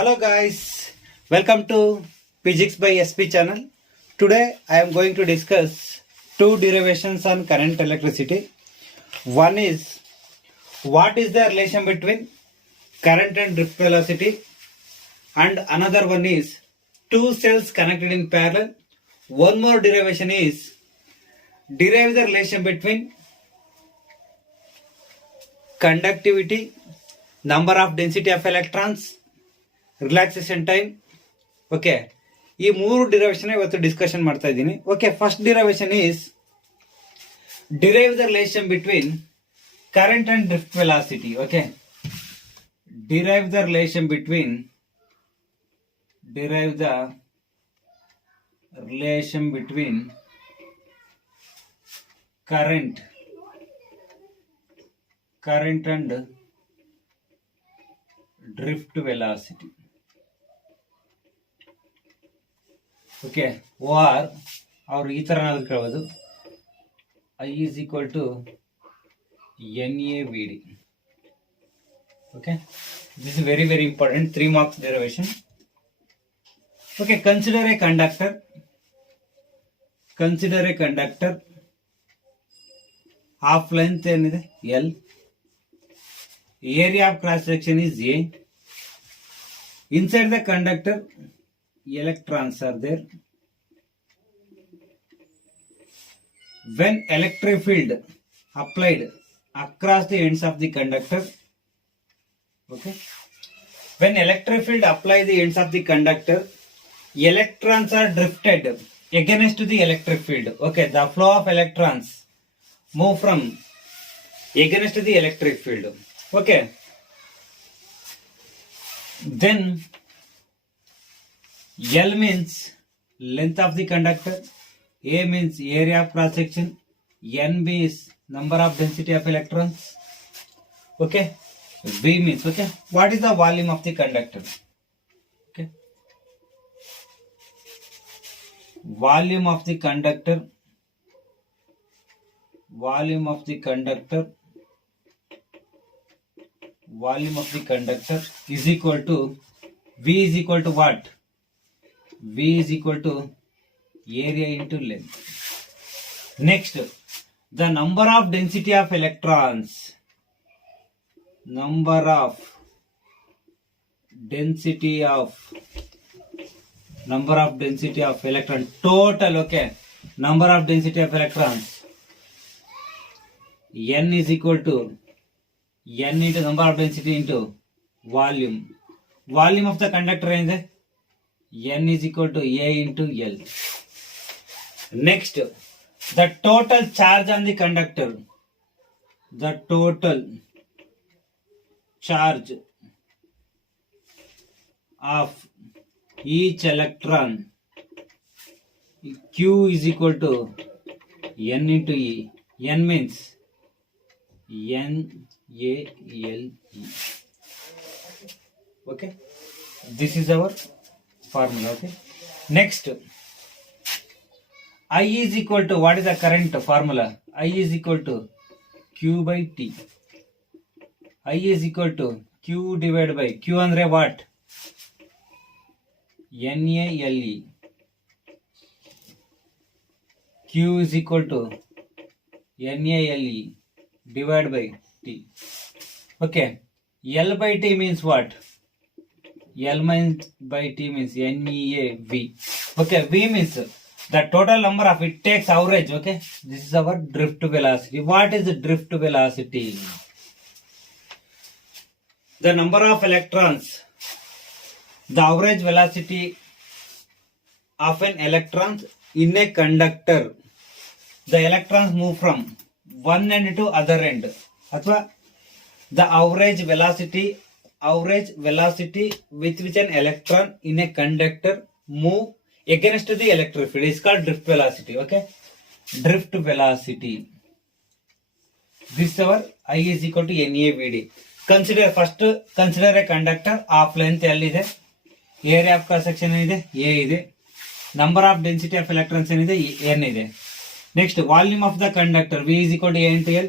Hello guys, welcome to Physics by SP channel. Today I am going to discuss two derivations on current electricity. One is what is the relation between current and drift velocity, and another one is two cells connected in parallel. One more derivation is derive the relation between conductivity, number of density of electrons, relaxation time. Okay, ಈ ಮೂರು derivation ಇವತ್ತು discussion ಮಾಡ್ತಾ ಇದ್ದೀನಿ. Okay, first derivation is derive the relation between current and drift velocity. Okay, derive the relation between current and drift velocity. Okay, or ಅವ್ರು ಈ ತರ ಕೇಳಬಹುದು, I is equal to NaVd. Okay, this is very very important 3 marks derivation. Okay, consider a conductor of length ಏನಿದೆ L, area of cross section is A. Inside the conductor electrons are there. When electric field applied across the ends of the conductor, okay, when electric field apply the ends of the conductor, electrons are drifted against the electric field. Okay, the flow of electrons move from against the electric field. Okay, then L means length of the conductor, A means area of cross section, N means number of density of electrons. Okay, V means, okay, what is the volume of the conductor? Okay, volume of the conductor is equal to V is equal to what? V is equal to area into length. Next, the number of density of electrons. Total, okay. Number of density of electrons. N is equal to N into number of density into volume. Volume of the conductor is N is equal to A into L. Next, the total charge on the conductor. The total charge of each electron, Q is equal to N into E. N means NaLe. Okay, this is our formula. Okay, next, I is equal to, what is the current formula? I is equal to Q by T. I is equal to Q divided by Q andre what? NaLe. Q is equal to NaLe divided by T. Okay, L by T means what? L by T means NeAV. Okay, V means the total number of, it takes average. Okay, this is our drift velocity. What is the drift velocity? The number of electrons, the average velocity of an electron in a conductor. The electrons move from one end to other end. Athwa the average velocity with which an electron in a conductor move against the electric field is called drift velocity. Okay, drift velocity. This is our I is equal to NaVd. Consider a conductor of length L ಇದೆ, area of cross section ಇದೆ A ಇದೆ, number of density of electrons ಏನಿದೆ N ಇದೆ. Next, volume of the conductor, V is equal to A into L.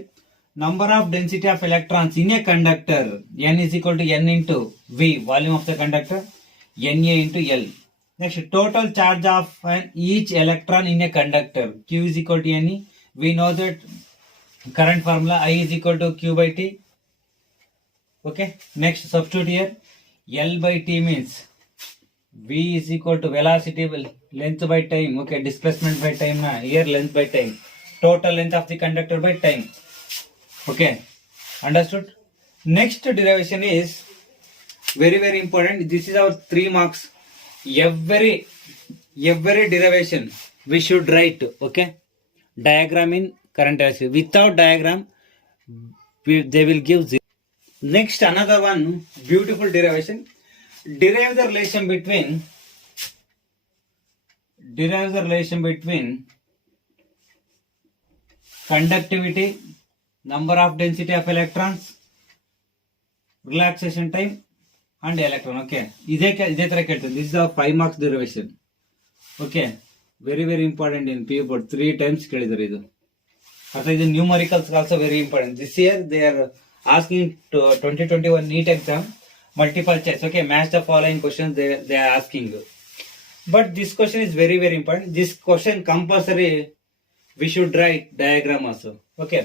Number of density of electrons in a conductor, N is equal to N into V, volume of the conductor. Na into L. Next, total charge of each electron in a conductor. Q is equal to Ne. We know that current formula I is equal to Q by T. Okay. Next, substitute here. L by T means V is equal to velocity length by time. Okay. Displacement by time. Here length by time. Total length of the conductor by time. Okay. Understood? Next derivation is very, very important. This is our 3 marks. Every derivation we should write. Okay. Diagram in current electricity. Without diagram, they will give 0. Next, another one beautiful derivation. Derive the relation between conductivity, number of density of electrons, relaxation time, and electron. Okay. ಇದೇ ತರ ಕೇಳ್ತದೆ. This is a 5 marks derivation. Okay. Very, very important in PU board. 3 times ಕೇಳಿದ್ದಾರೆ ಇದು. Also, the numericals also very important. This year they are asking to 2021 NEET exam multiple choice. Okay, match the following questions they are asking you. But this question is very, very important. This question compulsory we should write diagram also. Okay,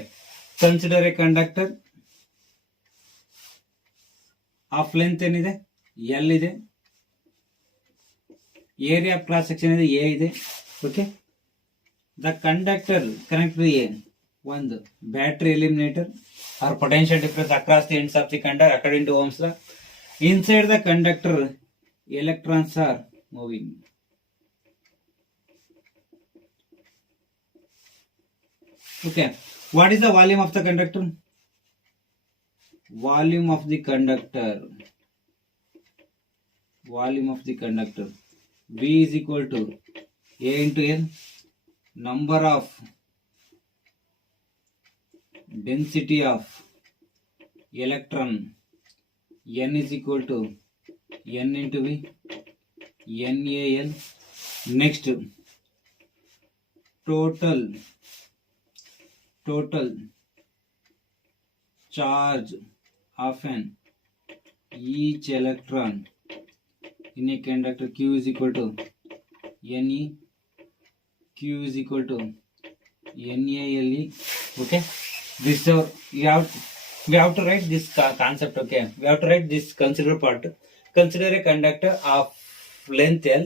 consider a conductor of length ಏನಿದೆ L ಇದೆ, area of cross section ಇದೆ A ಇದೆ. Okay, the conductor connected to A. One battery eliminator or potential difference across the ends of the conductor according to Ohm's law. Inside the conductor, electrons are moving. Okay, what is the volume of the conductor? Volume of the conductor. V is equal to A into N. Number of density of electron N is equal to N into V, NaL. Next, total charge of each electron in a conductor. Q is equal to Ne, Q is equal to NaLe. Okay, this we have to write this concept. Okay, we have to write this consider part. Consider a conductor of length L,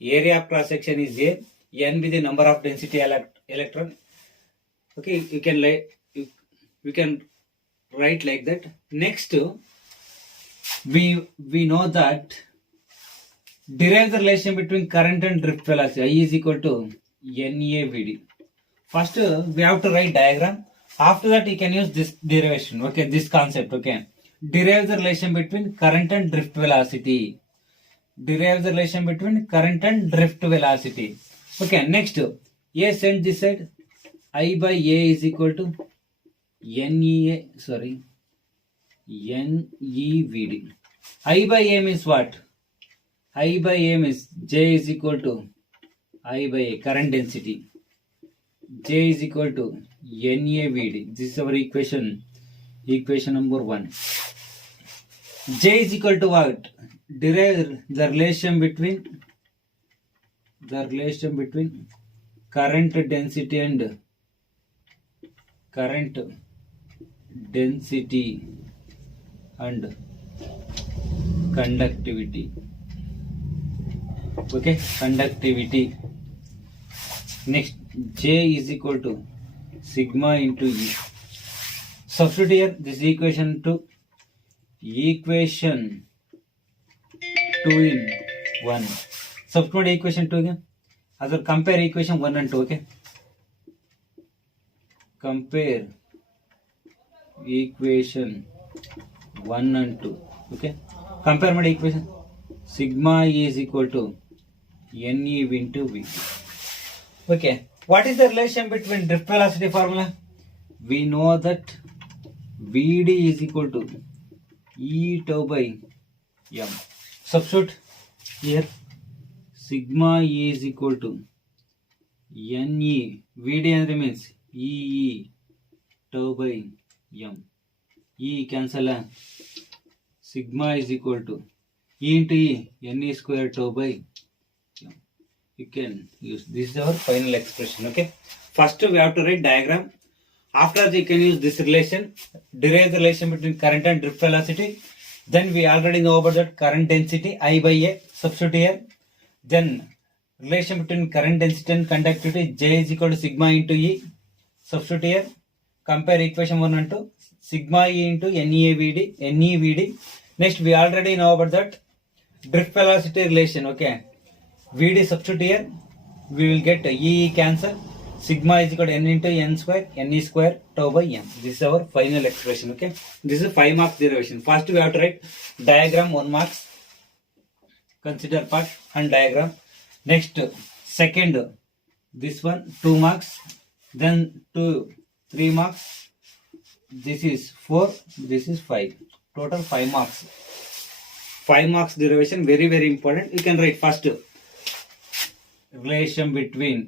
area of cross section is A, N be the number of density electron. Okay, you can write like that. Next, we know that derive the relation between current and drift velocity. I is equal to NaVd. First, we have to write diagram. After that, you can use this derivation. Okay, this concept. Okay, derive the relation between current and drift velocity. Okay, next, A send this side. I by A is equal to NeVd. I by A means what? I by A means J is equal to I by A, current density. J is equal to NaVd. This is our equation number 1. J is equal to what? Derive the relation between current density and conductivity. Okay, conductivity. Next, J is equal to sigma into E. Substitute here this equation 2 in 1. Substitute equation 2 again. As compare equation 1 and 2. Okay, compare equation 1 and 2. Okay, compare my equation. Sigma E is equal to Ne into V. Okay, what is the relation between drift velocity formula? We know that Vd is equal to E tau by m. Substitute here. Sigma E is equal to Ne. Vd means E tau by m. E cancel. Sigma is equal to E into E, Ne square tau by m. You can use this is our final expression. Okay, first we have to write diagram. After that you can use this relation, derive the relation between current and drift velocity. Then we already know about that current density I by A, substitute here. Then relation between current density and conductivity, J is equal to sigma into E, substitute here. Compare equation 1 and 2, sigma E into NEVD. Next we already know about that drift velocity relation. Okay, VD substitute here, we will get E cancel, sigma is equal to N into N square, Ne square tau by M. This is our final expression. Okay, this is 5 marks derivation. First we have to write diagram 1 marks, consider part and diagram. Next second this one 2 marks, then 3 marks, this is 4, this is 5, total 5 marks. 5 marks derivation, very very important. You can write first relation between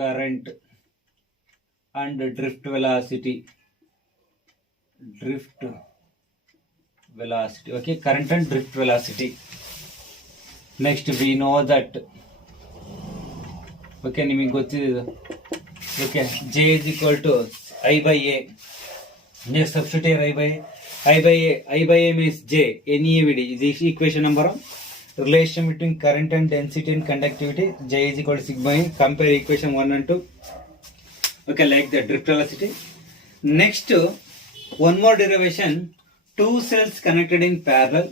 current and drift velocity. Okay, current and drift velocity. Next we know that, okay, ನಿಮಗೆ ಗೊತ್ತಿದೆ. Okay, J is equal to I by A. Next substitute here I by A means J, NEVD. This is equation number one. Relation between current and density and conductivity, J is equal to sigma E. Compare equation 1 and 2. Okay, like the drift velocity. Next one more derivation, two cells connected in parallel.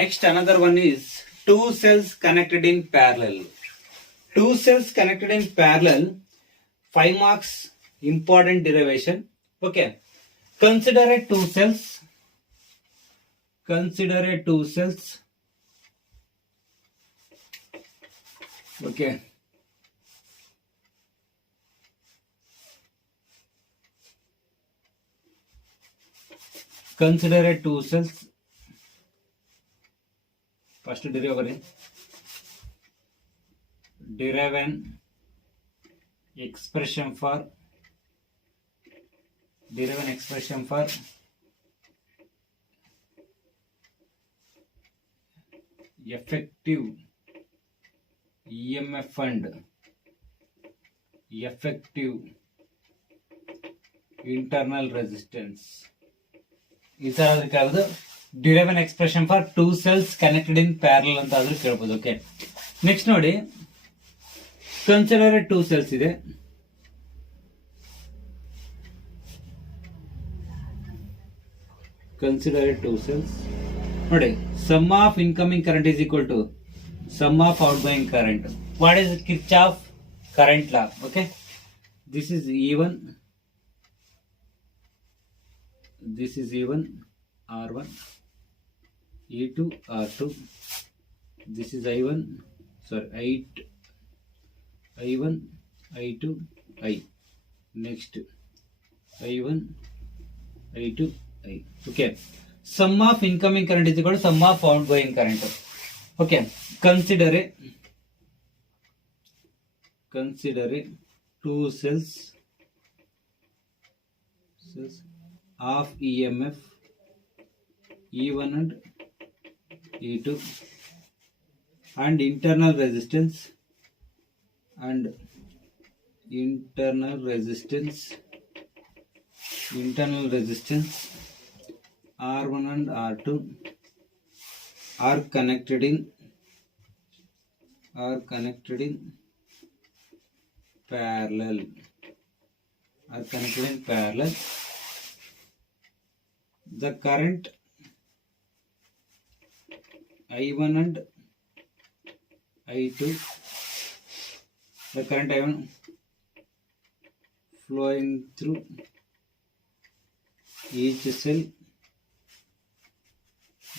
Next another one is two cells connected in parallel. 5 marks, important derivation. Okay, consider a two cells. Okay, consider a two cells. First derive an expression for effective EMF and effective internal resistance. ಈ ತರ ಕೇಳಬಹುದು. Derive an expression for two cells connected in parallel ಅಂತ ಆದ್ರೂ ಕೇಳಬಹುದು. Okay, next ನೋಡಿ, consider two cells ಇದೆ. ನೋಡಿ, sum of incoming current is equal to sum of outgoing current. What is Kirchhoff current law? Okay, this is E1, this is E1 R1, E2 R2, this is I1, I1 I2 I. Next I1 I2 I. Okay, sum of incoming current is equal to sum of outgoing current. Okay, consider two cells of EMF E1 and E2 and internal resistance R1 and R2 are connected in parallel. The current I1 and I2, the current I1 flowing through each cell.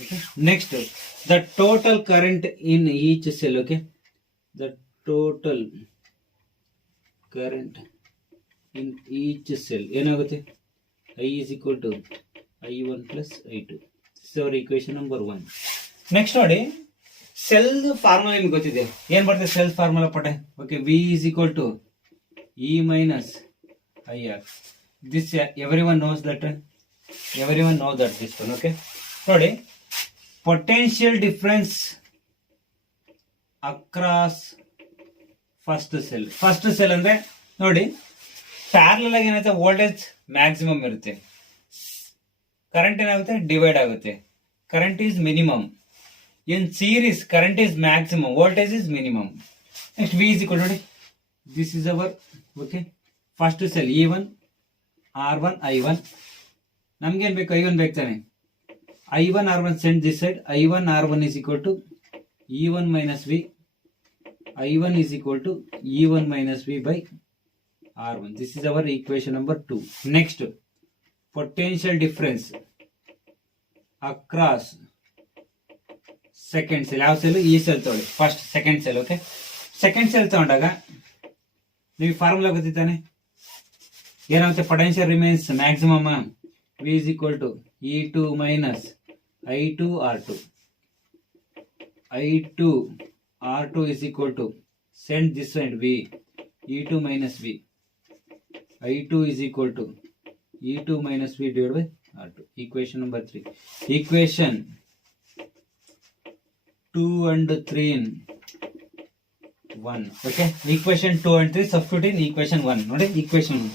Okay. Next, the total current in each cell. Okay, the total current in each cell ಏನಾಗುತ್ತೆ? I is equal to I1 plus I2. This is our equation number 1. Next ನೋಡಿ, cell formula ನಿಮ್ಗೆ ಗೊತ್ತಿದೆ. ಏನ್ ಬರ್ತದೆ cell formula ಪಟೆ? Okay, V is equal to E minus IR. this everyone knows that this one. Okay, ನೋಡಿ potential difference across first cell ಅಂದ್ರೆ ನೋಡಿ parallel ಆಗಿ ಏನಾಗುತ್ತೆ, ವೋಲ್ಟೇಜ್ ಮ್ಯಾಕ್ಸಿಮಮ್ ಇರುತ್ತೆ, ಕರೆಂಟ್ ಏನಾಗುತ್ತೆ ಡಿವೈಡ್ ಆಗುತ್ತೆ, current is minimum. In series current is maximum, voltage is minimum. Next V is equal, ನೋಡಿ this is our okay first cell E1 R1 I1. ನಮ್ಗೇನ್ ಬೇಕು, I1 ಬೇಕು ತಾನೆ. I1 R1 send this side. I1 R1 is equal to E1 minus V. I1 is equal to E1 minus V by R1. This is our equation number 2. Next, potential difference across second cell. ಯಾವ cell? ಈ cell ತಗೊಳ್ಳಿ, first second cell. Okay, second cell ತಗೊಂಡಾಗ ನೀವು formula ಗೊತ್ತಿತ್ತಾನೆ, ಏನಾಗುತ್ತೆ, potential remains maximum. V is equal to E2 minus I2 R2. I2 R2 is equal to, send this side V, E2 minus V. I2 is equal to E2 minus V divided by R2. Equation number 3. Equation 2 and 3 in 1. Okay. Equation 2 and 3 substitute in equation 1. ನೋಡಿ equation 1.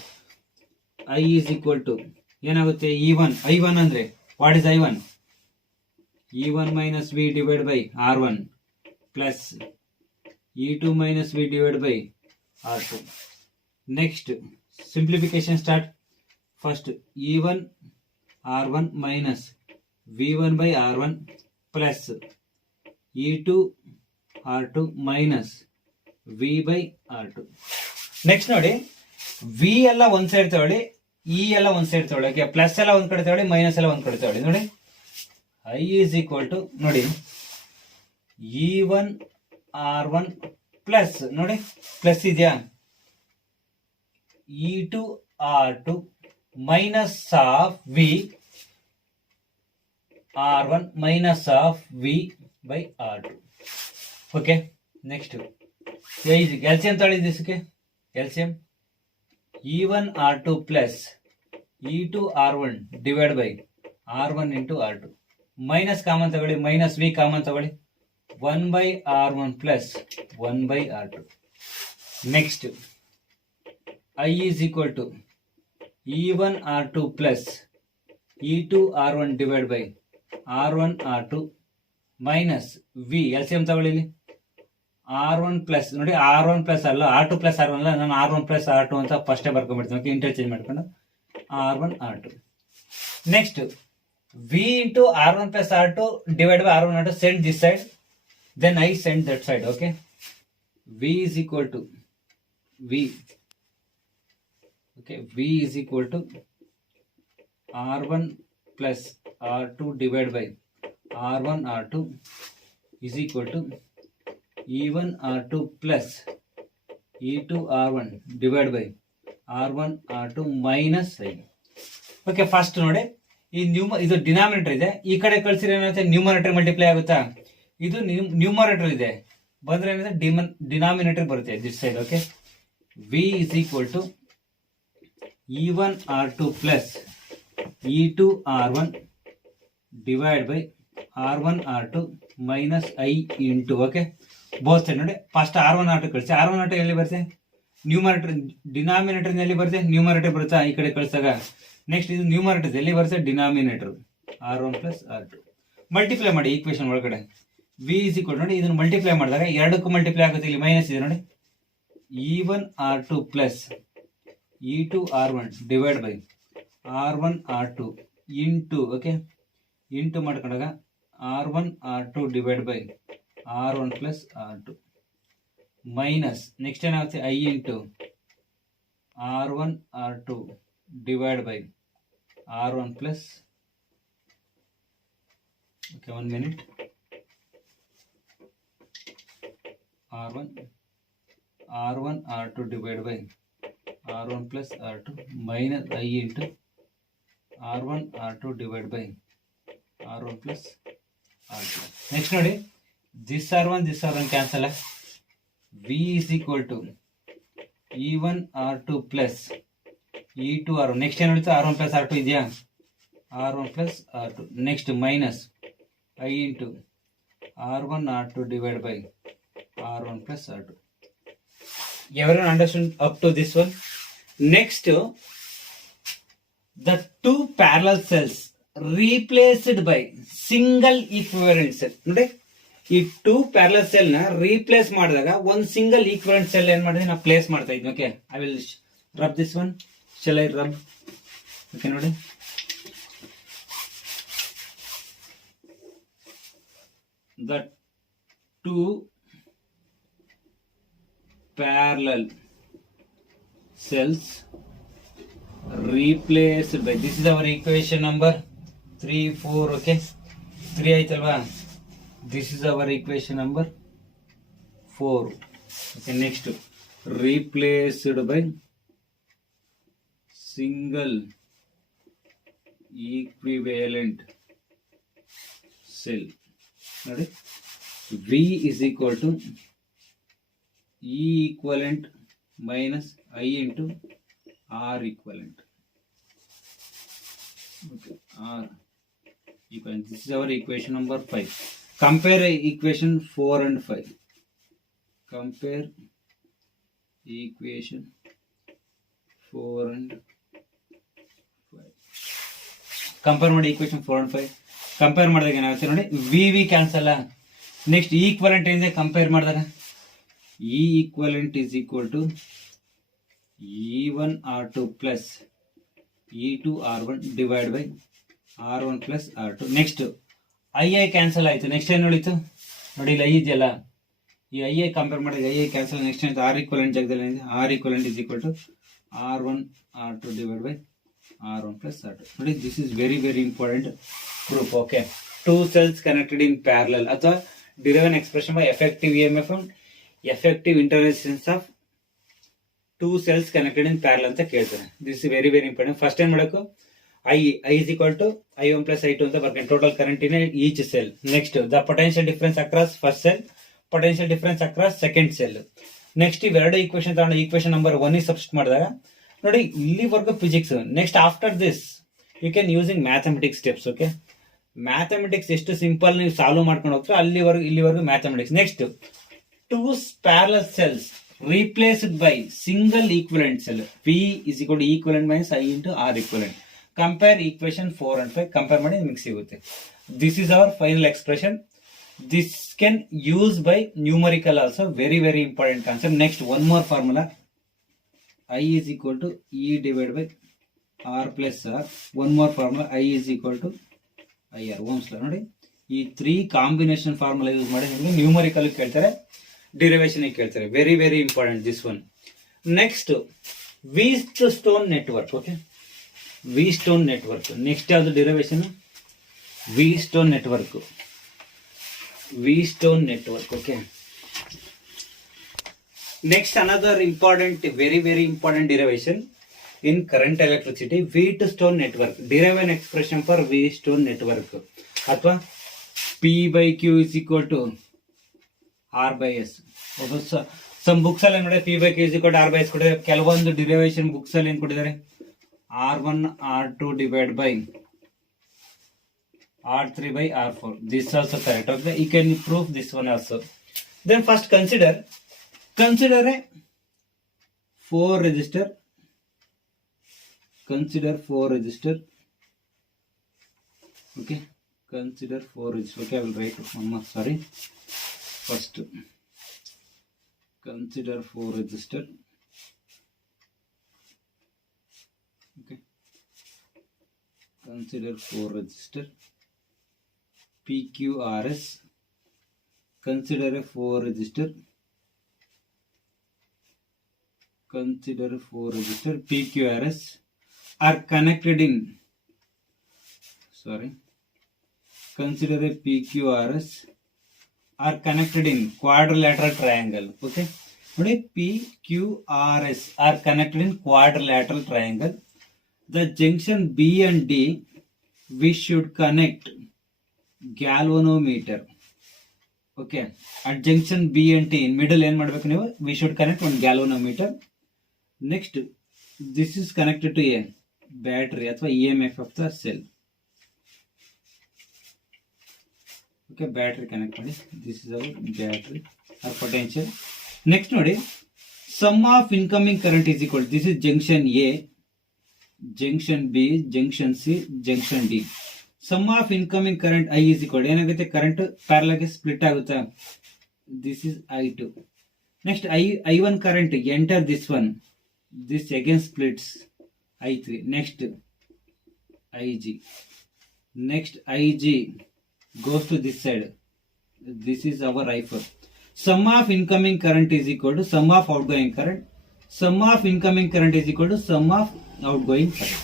I is equal to ಏನಾಗುತ್ತೆ, E1. I1 ಅಂದ್ರೆ what is I1? E1 minus V divided by R1 plus E2 minus V divided by R2. Next, simplification start. First, E1 R1 minus V1 by R1 plus E2 R2 minus V by R2. Next ನೋಡಿ, V ಎಲ್ಲ ಒಂದ್ side ತಗೊಳ್ಳಿ, E ಎಲ್ಲ ಒಂದ್ side ತಗೊಳ್ಳಿ. Okay, plus ಎಲ್ಲ ಒಂದ್ ಕಡೆ ತಗೊಳ್ಳಿ, ಮೈನಸ್ ಎಲ್ಲ ಒಂದ್ ಕಡೆ ತಗೊಳ್ಳಿ. ನೋಡಿ I is equal to, ನೋಡಿ E1 R1 ಪ್ಲಸ್, ನೋಡಿ ಪ್ಲಸ್ ಇದೆಯಾ, E2 R2 minus of V R1 minus of V by R2. Okay, next LCM ತಗೊಳ್ಳಿ. ಇದಕ್ಕೆ LCM E1 R2 plus E2 R1 divided by R1 into R2. Minus common ತಗೊಳ್ಳಿ, minus V common ತಗೊಳ್ಳಿ, 1 by R1 plus 1 by R2. Next I is equal to E1 R2 plus E2 R1 divided by R1 R2 minus V. LCM ತಗೊಳ್ಳಿ, R1 plus, ನೋಡಿ R1 plus ಅಲ್ಲ, R2 plus R1 ಅಲ್ಲ, ನಾನು R1 plus R2 ಅಂತ ಫಸ್ಟೇ ಬರ್ಕೊಂಡ್ಬಿಡ್ತೀನಿ. Okay, interchange ಮಾಡ್ಕೊಂಡು R1 R2. Next V into R1 plus R2 divided by R1 R2, send this side, then I send that side. Okay, V is equal to V. Okay, V is equal to R1 plus R2 divided by R1 R2 is equal to E1 R2 plus E2 R1 divided by R1 R2 minus I. Okay, first ನೋಡಿ ಇದು denominator ಇದೆ, ಈ ಕಡೆ ಕಳ್ಸಿದ್ರೆ ಏನಾಗುತ್ತೆ, numerator multiply ಆಗುತ್ತಾ. ಇದು numerator ಇದೆ, ಬಂದ್ರೆ ಏನಾಗುತ್ತೆ ಡಿನಾಮಿನೇಟರ್ ಬರುತ್ತೆ this side. Okay, V is equal to E1 R2 plus E2 R1 divided by R1 R2 minus I into. Okay, both side ನೋಡಿ, ಫಸ್ಟ್ R1 R2 ಕಳಿಸಿ, R1 R2 ಎಲ್ಲಿ ಬರುತ್ತೆ, ನ್ಯೂಮರೇಟರ್, ಡಿನಾಮಿನೇಟರ್ ಎಲ್ಲಿ ಬರುತ್ತೆ, ನ್ಯೂಮರೇಟರ್ ಬರುತ್ತಾ ಈ ಕಡೆ ಕಳಿಸಿದಾಗ. ನೆಕ್ಸ್ಟ್ ಇದು ನ್ಯೂಮರೇಟರ್ ಎಲ್ಲಿ ಬರುತ್ತೆ, denominator, R1 plus R2 multiply ಮಾಡಿ ಈಕ್ವೇಶನ್ ಒಳಗಡೆ. V is equal, ನೋಡಿ ಇದನ್ನು ಮಲ್ಟಿಪ್ಲೈ ಮಾಡಿದಾಗ ಎರಡಕ್ಕೂ ಮಲ್ಟಿಪ್ಲೈ ಆಗುತ್ತೆ, ಇಲ್ಲಿ ಮೈನಸ್ ಇದೆ ನೋಡಿ, E1 R2 plus E2 R1 divided by R1 R2 into. Okay, into ಮಾಡ್ಕೊಂಡಾಗ R1 R2 divided by R1 plus R2 minus, next ಏನಾಗುತ್ತೆ, I into R1 R2 divided by R1 plus, okay, 1 minute, R1 R2 divided by R1 plus R2 minus I into R1 R2 divided by R1 plus R2. Next ನೋಡಿ, this R1 cancel. V is equal to E1 R2 plus E2 R1 next ಏನು ಉಳಿತು R1 plus R2 ಇದೆಯಾ R1 plus R2 next minus I into R1 R2 divide by R1 plus R2. Everyone understand up to this one? Next, the two parallel cells replaced by single equivalent cell. ನೋಡಿ ಈ two parallel cell ನ replace ಮಾಡಿದಾಗ ಒಂದು single equivalent cell ಏನ್ ಮಾಡಿದ್ರೆ ನಾ place ಮಾಡ್ತಾ ಇದ್ದೀನಿ. Okay, I will rub this one. Shell I rub? Okay ನೋಡಿ, the two parallel cells replaced by, this is our equation number 3 4. okay, 3 ಆಯ್ತಲ್ವಾ, this is our equation number 4. okay, next replaced by single equivalent cell. ನೋಡಿ, V is equal to E equivalent minus I into R equivalent. Okay, R equivalent. This is our equation number 5. Compare equation 4 and 5. Compare equation 4 and 5. Compare ಮಾಡಿ equation 4 and 5. Compare ಮಾಡಿದಾಗ ಏನಾಗುತ್ತೆ ನೋಡಿ, V cancel. Next equivalent ಏನಿದೆ compare ಮಾಡಿದಾಗ E equivalent is equal to E1 R2 plus E2 R1 divide by R1 plus R2. Next I cancel ಆಯ್ತು. Next ಏನು ಉಳಿತು ನೋಡಿ, ಇಲ್ಲಿ ಐ ಇದೆಯಲ್ಲ, ಈ ಐ ಕಂಪೇರ್ ಮಾಡಿದಾಗ ಐ ಕ್ಯಾನ್ಸಲ್. ನೆಕ್ಸ್ಟ್ ಏನಿದೆ ಆರ್ ಈಕ್ವಲೆಂಟ್ ಜಾಗದಲ್ಲಿ ಏನಿದೆ R equivalent is equal to R1 R2 divide by R1 plus R2. ನೋಡಿ, this is very very important proof. okay, two cells connected in parallel ಅಥವಾ derive an expression by effective EMF and effective interactions of two cells connected in parallel ಅಂತ ಕೇಳ್ತಾರೆ. this is very very important. First ಏನ್ ಮಾಡಬೇಕು, I is equal to I1 plus I2 ಅಂತ ಬರ್ಕೊಂಡು total current in each cell. Next the potential difference across first cell, potential difference across second cell. Next ಇವೆರಡು equation ತಗೊಂಡು equation number 1 substitute ಮಾಡಿದಾಗ ನೋಡಿ ಇಲ್ಲಿವರೆಗೂ physics. Next after this you can using mathematics steps. Okay, mathematics ಎಷ್ಟು simple ನೀವು solve ಮಾಡ್ಕೊಂಡು ಹೋಗ್ತಾರೆ ಅಲ್ಲಿವರೆಗೂ ಇಲ್ಲಿವರೆಗೂ mathematics. Next two parallel cells replaced by single equivalent cell. P is equal to equivalent minus I into R equivalent. Compare equation 4 and 5. Compare ಮಾಡಿ ನಿಮಗೆ ಸಿಗುತ್ತೆ. This is our final expression. This can use by numerical also. Very very important concept. Next one more formula. I is equal to E divided by R plus R. One more formula. I is equal to IR. Ohm's law. ನೋಡಿ ಈ 3 combination formula use ಮಾಡಿ ನಿಮಗೆ numerical ಕೇಳ್ತಾರೆ, derivation ಕೇಳ್ತಾರೆ. Very very important this one. Next Wheatstone network. Okay, Wheatstone network. Next ಯಾವುದು derivation? Wheatstone network. Wheatstone network. Okay, next another important, very very important derivation in current electricity, Wheatstone network. Derive an expression for Wheatstone network. ಅಥವಾ P by Q is equal to R by S. Some books ಅಲ್ಲಿ ನೋಡಿ P by Q is equal to R by S ಕೊಟ್ಟಿದ್ದಾರೆ. ಕೆಲವೊಂದು derivation books ಅಲ್ಲಿ ಏನ್ ಕೊಟ್ಟಿದ್ದಾರೆ, R1 R2 divided by R3 by R4. This also correct. Okay, you can prove this one also. Then first consider a 4 resistor. Consider 4 resistor. Okay, consider 4 resistor. Okay, I will write one more. Sorry. First, consider 4 resistor. Okay, consider 4 resistor. PQRS. Consider a 4 resistor. Consider 4 resistor PQRS are connected in, sorry, consider a PQRS are connected in quadrilateral triangle. Okay, ನೋಡಿ PQRS are connected in quadrilateral triangle. The junction B and D we should connect galvanometer. Okay, at junction B and T in middle ಏನ್ ಮಾಡಬೇಕು ನೀವು, we should connect one galvanometer. Next this is connected to a battery ಅಥವಾ E M F of the cell. Okay, battery connect ಮಾಡಿ. This is our battery or potential. Next ನೋಡಿ, sum of incoming current is equal, this is junction A, junction B, junction C, junction D. Sum of incoming current I is equal, ಏನಾಗುತ್ತೆ, current parallel ಆಗಿ split ಆಗುತ್ತಾ, this is I2. Next I1 current enter this one, this again splits I3. Next IG, next IG goes to this side, this is our I4. Sum of incoming current is equal to sum of outgoing current. Sum of incoming current is equal to sum of outgoing current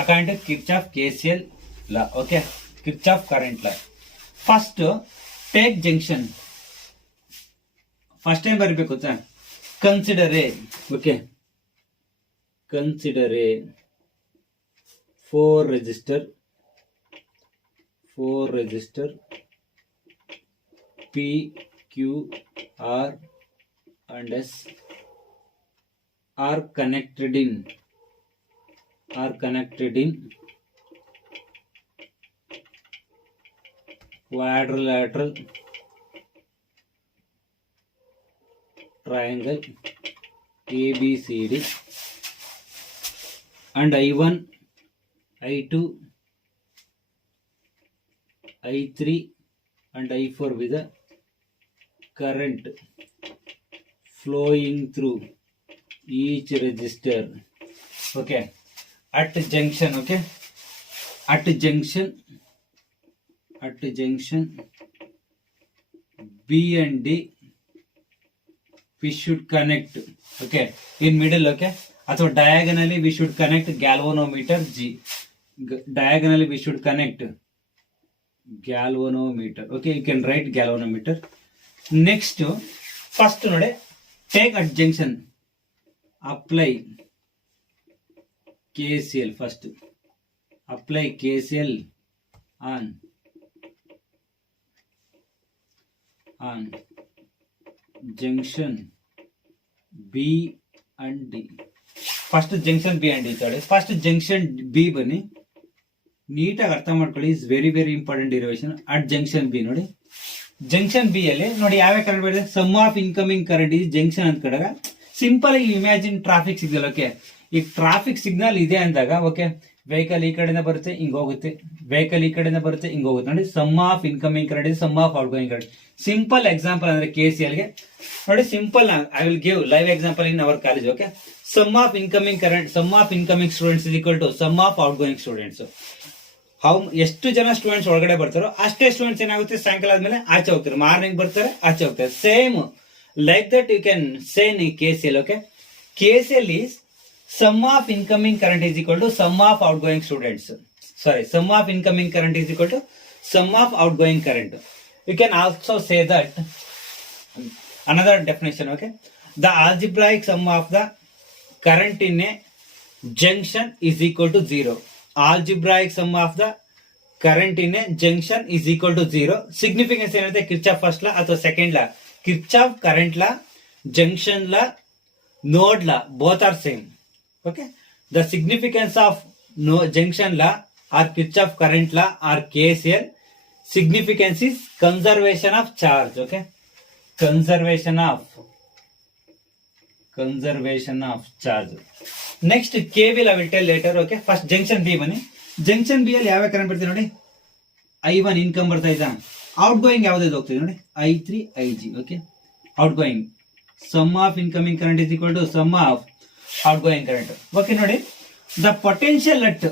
according to Kirchhoff KCL law. Okay, Kirchhoff current law. First take junction, first time ಬರಬೇಕು ಗೊತ್ತಾ, consider a, okay, consider a 4 resistor P, Q, R and S are connected in quadrilateral triangle ABCD, and I1, I2, I3 and I4 with the current flowing through each resistor. Okay, at junction, okay, at junction B and D we should connect, okay, in middle, okay, ಅಥವಾ diagonally we should connect galvanometer G. Diagonally we should connect galvanometer. Okay, you can write galvanometer. Next, first node, take at junction, apply KCL. First apply KCL on junction B and D. First junction B and D. First junction B ಬನ್ನಿ, ನೀಟಾಗಿ ಅರ್ಥ ಮಾಡ್ಕೊಳ್ಳಿ. Is very very important derivation. At junction B ನೋಡಿ, junction B ಅಲ್ಲಿ ನೋಡಿ ಯಾವ್ಯಾವ current ಬರ್ತದೆ, some of incoming current ಈ ಜಂಕ್ಷನ್ ಅಂತ ಕಡೆಗ ಸಿಂಪಲ್ ಆಗಿ ಇಮ್ಯಾಜಿನ್ ಟ್ರಾಫಿಕ್ ಸಿಗ್ನಲ್. ಓಕೆ, ಈಗ ಟ್ರಾಫಿಕ್ ಸಿಗ್ನಲ್ ಇದೆ ಅಂದಾಗ, ಓಕೆ, ವೆಹಿಕಲ್ ಈ ಕಡೆಯಿಂದ ಬರುತ್ತೆ ಹಿಂಗ್ ಹೋಗುತ್ತೆ, ವೆಹಿಕಲ್ ಈ ಕಡೆಯಿಂದ ಬರುತ್ತೆ ಹಿಂಗ್ ಹೋಗುತ್ತೆ ನೋಡಿ. Sum of incoming current is sum of outgoing current. Simple example ಅಂದ್ರೆ KCL ಗೆ ನೋಡಿ, simple I will give live example in our college. Okay, sum of incoming current, sum of incoming students is equal to sum of outgoing students. ಎಷ್ಟು ಜನ students ಒಳಗಡೆ ಬರ್ತಾರೋ ಅಷ್ಟೇ students ಏನಾಗುತ್ತೆ, ಸಾಯಂಕಾಲ ಆದ್ಮೇಲೆ ಆಚೆ ಹೋಗ್ತಾರೆ, ಮಾರ್ನಿಂಗ್ ಬರ್ತಾರೆ ಆಚೆ ಹೋಗ್ತಾರೆ. Same like that you can say in KCL. Okay, KCL is sum of incoming current is equal to sum of outgoing students. Sorry, sum of incoming current is equal to sum of outgoing current. You can also say that another definition. Okay, the algebraic sum of the current in a junction is equal to 0. Algebraic sum of the current in a junction is equal to 0. Significance ಏನಂತೆ, Kirchhoff first law ಅಥವಾ second law, Kirchhoff current law, junction law, node law, both are same. Okay, the significance of junction law or Kirchhoff current law or KCL, significance is conservation of charge. Okay, conservation of charge. Next KVL I will tell later. Okay, first junction B ಬನ್ನಿ. junction B ಅಲ್ಲಿ ಯಾವ current ಬರ್ತಿದೆ ನೋಡಿ, I1 income ಬರ್ತಾ ಇದ್ದ, out going ಯಾವ್ದು ಹೋಗ್ತಿದೆ ನೋಡಿ, I3 IG. Okay, outgoing sum of incoming current is equal to sum of outgoing current. Okay, ನೋಡಿ, the potential at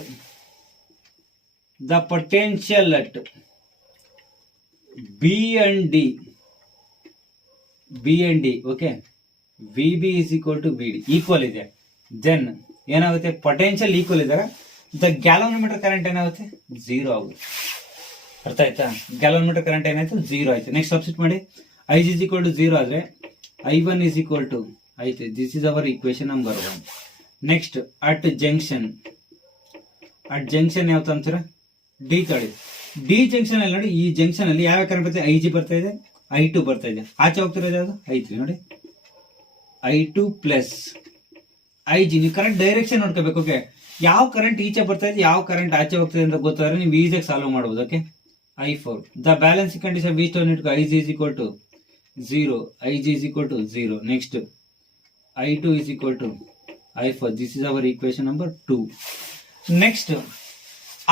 B and D, okay, VB is equal to BD equal ಇದೆ. then ಏನಾಗುತ್ತೆ, potential equal ಇದ್ದಾಗ the galvanometer current ಏನಾಗುತ್ತೆ, 0 ಆಗುತ್ತೆ. ಅರ್ಥ ಆಯ್ತಾ, galvanometer current ಏನಾಯ್ತು, 0 ಆಯ್ತು. ನೆಕ್ಸ್ಟ್ ಸಬ್ಸ್ಟಿಟ್ಯೂಟ್ ಮಾಡಿ, I is equal to 0 ಆದ್ರೆ I1 is equal to ಆಯ್ತು. This is hour equation number 1. Next at junction ಯಾವ್ದು ಅಂತೀರ, ಡಿ ತಳಿ. ಡಿ ಜಂಕ್ಷನ್ ಅಲ್ಲಿ ನೋಡಿ, ಈ ಜಂಕ್ಷನ್ ಅಲ್ಲಿ ಯಾವ ಕರೆಂಟ್ ಬರ್ತಾ ಇದೆ, IG ಬರ್ತಾ ಇದೆ, I2 ಬರ್ತಾ ಇದೆ, ಆಚೆ ಹೋಗ್ತಿರೋದು ಯಾವ್ದು, I3 ನೋಡಿ, I2 ಪ್ಲಸ್ ಐ ಜಿ. ನೀವು ಕರೆಂಟ್ ಡೈರೆಕ್ಷನ್ ನೋಡ್ಕೋಬೇಕು. ಓಕೆ, ಯಾವ ಕರೆಂಟ್ ಈಚೆ ಬರ್ತಾ ಇದೆ, ಯಾವ ಕರೆಂಟ್ ಆಚೆ ಹೋಗ್ತದೆ ಅಂತ ಗೊತ್ತಾದ್ರೆ ನೀವು ಈಸಿಯಾಗಿ ಸಾಲ್ವ್ ಮಾಡಬಹುದು. Okay, I4. The balancing condition we store it Ig is equal to 0. Ig is equal to 0. Next, I2 is equal to I4. This is our equation number 2. Next,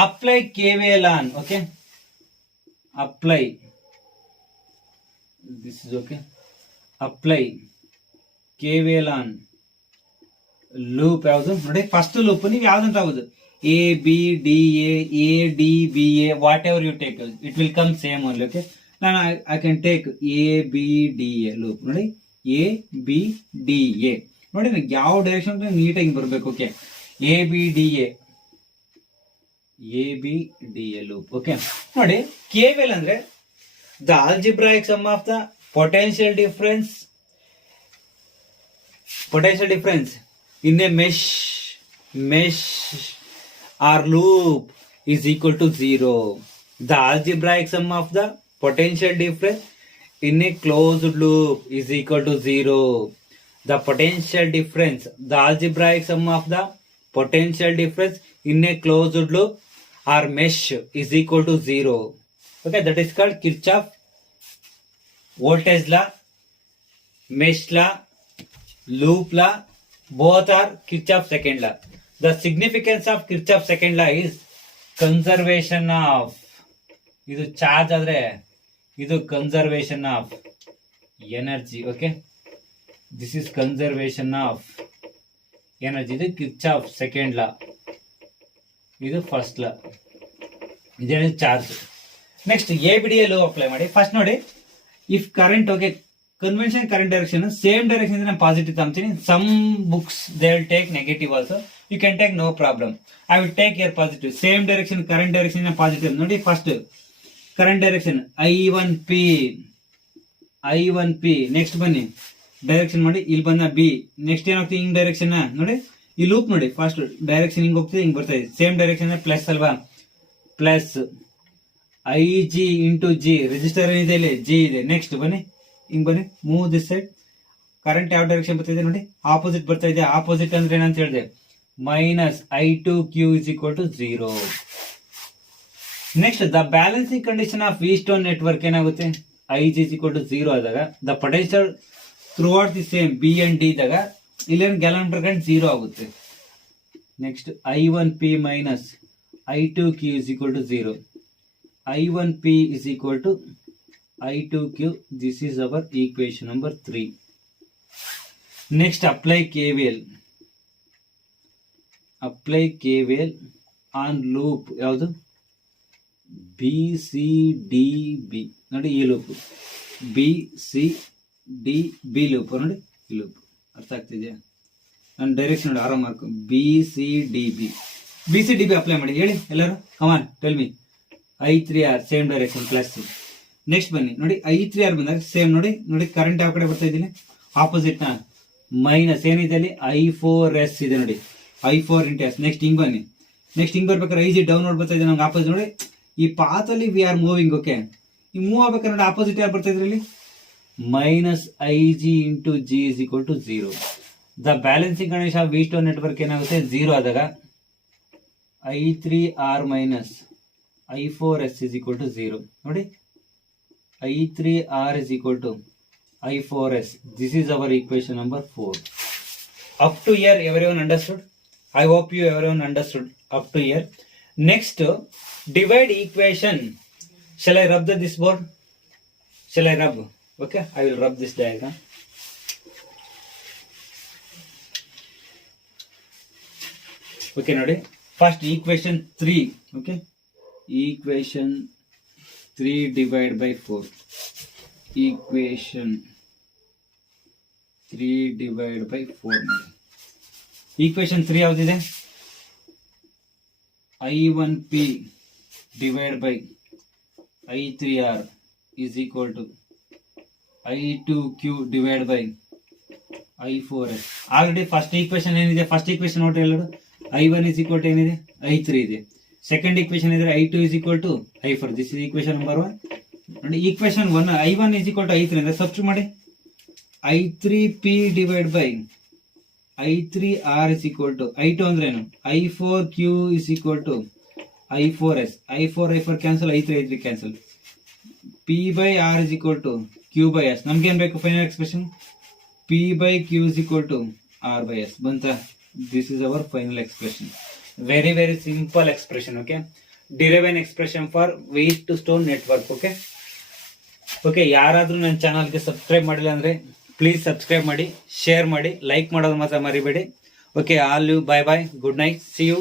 apply KVL on. Okay, apply. This is okay. Apply KVL on loop ಯಾವುದು ನೋಡಿ. First loop ನೀವು ಯಾವ್ದಂತ ಆಗುದು, A B D A D B A, whatever you take, it will come same only. Okay, now I can take A B D A loop ನೋಡಿ. A B D A ನೋಡಿ, ನನಗೆ ಯಾವ direction ನೀಟಾಗಿ ಬರಬೇಕು. Okay, A B D A loop. Okay ನೋಡಿ, KVL ಅಂದ್ರೆ the algebraic sum of the potential difference in a mesh or loop is equal to 0. The algebraic sum of the potential difference in a closed loop is equal to 0. The algebraic sum of the potential difference in a closed loop or mesh is equal to 0. Okay, that is called Kirchhoff voltage law, mesh law, loop law. Both are Kirchhoff second law. The significance of Kirchhoff second law is conservation of, ಇದು charge ಆದ್ರೆ ಇದು conservation of energy. Okay, this is conservation of energy. ಇದು Kirchhoff second law, ಇದು first law. ಇದೇನು charge. Next ABD law apply ಮಾಡಿ. First ನೋಡಿ, if current, okay, convention current direction same direction ನಾನು positive ತಗೊಂತೀನಿ. Some books they will take negative also. You can take no problem. I will take your positive. Same direction current direction positive ನೋಡಿ. First current direction I1P. Next ಬನ್ನಿ direction ಮಾಡಿ, ಇಲ್ಲಿ ಬಂದ B. Next ಏನಾಗ್ತದೆ, ಹಿಂಗ್ direction ನೋಡಿ. ಈ loop ನೋಡಿ, ಫಸ್ಟ್ ಡೈರೆಕ್ಷನ್ ಹಿಂಗ್ ಹೋಗ್ತದೆ, ಹಿಂಗ್ ಬರ್ತಾ ಇದೆ. ಸೇಮ್ ಡೈರೆಕ್ಷನ್ ಪ್ಲಸ್ ಅಲ್ವಾ, plus IG into G. Register ಏನಿದೆ ಇಲ್ಲಿ G ಇದೆ. ನೆಕ್ಸ್ಟ್ ಬನ್ನಿ, ಹಿಂಗ್ ಬನ್ನಿ, ಮೂವ್ ದಿಸ್ ಸೈಡ್. ಕರೆಂಟ್ ಯಾವ ಡೈರೆಕ್ಷನ್ ಬರ್ತಾ ಇದೆ ನೋಡಿ, ಆಪೋಸಿಟ್ ಬರ್ತಾ ಇದೆ. ಆಪೋಸಿಟ್ ಅಂದ್ರೆ ಏನಂತ ಹೇಳಿದೆ, minus I2Q is equal to 0. Next the balancing condition of Wheatstone network ಏನಾಗುತ್ತೆ, Ig is equal to 0 ಆದಾಗ the potential throughout the same B and D ಇದ್ದಾಗ ಇಲ್ಲೇನು ಗ್ಯಾಲನ್ ಪರ್ ಕರೆಂಟ್ 0 ಆಗುತ್ತೆ. Next I1P minus I2Q is equal to 0. I1P is equal to I2Q. This is our equation number 3. Next, apply KVL. Apply KVL on loop ಯಾವುದು, BCDB ನೋಡಿ. ಈ loop BCDB loop ನೋಡಿ. ಈ loop ಅರ್ಥ ಆಗ್ತಿದೆಯಾ? ನಾನು direction ನೋಡಿ, ಆರಾಮ್ ಮಾರ್ಕ್. BCDB ಅಪ್ಲೈ ಮಾಡಿ. ಹೇಳಿ ಎಲ್ಲರೂ, come on tell me. I3R same direction plus. Next ಬನ್ನಿ ನೋಡಿ, I3R ಬಂದಾಗ ಸೇಮ್ ನೋಡಿ. ಕರೆಂಟ್ ಯಾವ ಕಡೆ ಬರ್ತಾ ಇದ್ದೀನಿ, ಆಪೋಸಿಟ್ ನ ಮೈನಸ್ ಏನಿದೆ ಅಲ್ಲಿ I4S ಇದೆ ನೋಡಿ, I4 into S. ನೆಕ್ಸ್ಟ್ ಹಿಂಗ್ ಬನ್ನಿ. ನೆಕ್ಸ್ಟ್ ಹಿಂಗ್ ಬರ್ಬೇಕಾದ್ರೆ IG ಡೌನ್ವರ್ಡ್ ಬರ್ತಾ ಇದೆ, ನಮ್ಗೆ ಆಪೋಸಿಟ್ ನೋಡಿ. ಈ ಪಾತ್ ಅಲ್ಲಿ ವಿ ಆರ್ ಮೂವಿಂಗ್. ಓಕೆ, ಈ ಮೂವ್ ಆಗ್ಬೇಕಾದ್ರೆ ನೋಡಿ ಆಪೋಸಿಟ್ ಯಾರು ಬರ್ತಾ ಇದ್ರಲ್ಲಿ, minus IG into G is equal to 0. The balancing condition of Wheatstone network ಏನಾಗುತ್ತೆ, 0 ಆದಾಗ I3R minus I4S is equal to 0 ನೋಡಿ. I3R is equal to I4S. This is our equation number 4. Up to here everyone understood? I hope you everyone understood up to here. Next, divide equation. Shall I rub this board? Shall I rub? Okay, I will rub this diagram. Okay, ನೋಡಿ. First equation 3. Okay, equation 3 divided by 4. Equation 3 divided by 4. Equation 3 ಯಾವ್ದಿದೆ, I1P divided by I3R is equal to I2Q divided by I4S. Already first equation ಏನಿದೆ, first equation ನೋಡ್ರಿ ಎಲ್ಲರೂ. I1 is equal to ಏನಿದೆ, I3 ಇದೆ. Second equation ಇದ್ರೆ I2 is equal to I4. This is equation number 1. ನೋಡಿ, equation 1 I1 is equal to I3 ಅಂದ್ರೆ substitute ಮಾಡಿ. I3P divided by I3R is equal to I2 ಅಂದ್ರೆ ಏನು, I4Q is equal to I4S. I4 cancel, I3 cancel. P by R is equal to Q by S. ನಮ್ಗೆ ಏನ್ ಬೇಕು final expression? P by Q is equal to R by S. ಬಂತ? This is our final expression. Very very simple expression. Okay, derive an expression for waste to stone network. Okay, ಯಾರಾದ್ರೂ ನನ್ನ ಚಾನಲ್ಗೆ subscribe ಮಾಡಿಲ್ಲ ಅಂದ್ರೆ please subscribe ಮಾಡಿ, share ಮಾಡಿ, like ಮಾಡೋದು ಮಾತ್ರ ಮರಿಬೇಡಿ. Okay, all you, bye bye, good night, see you.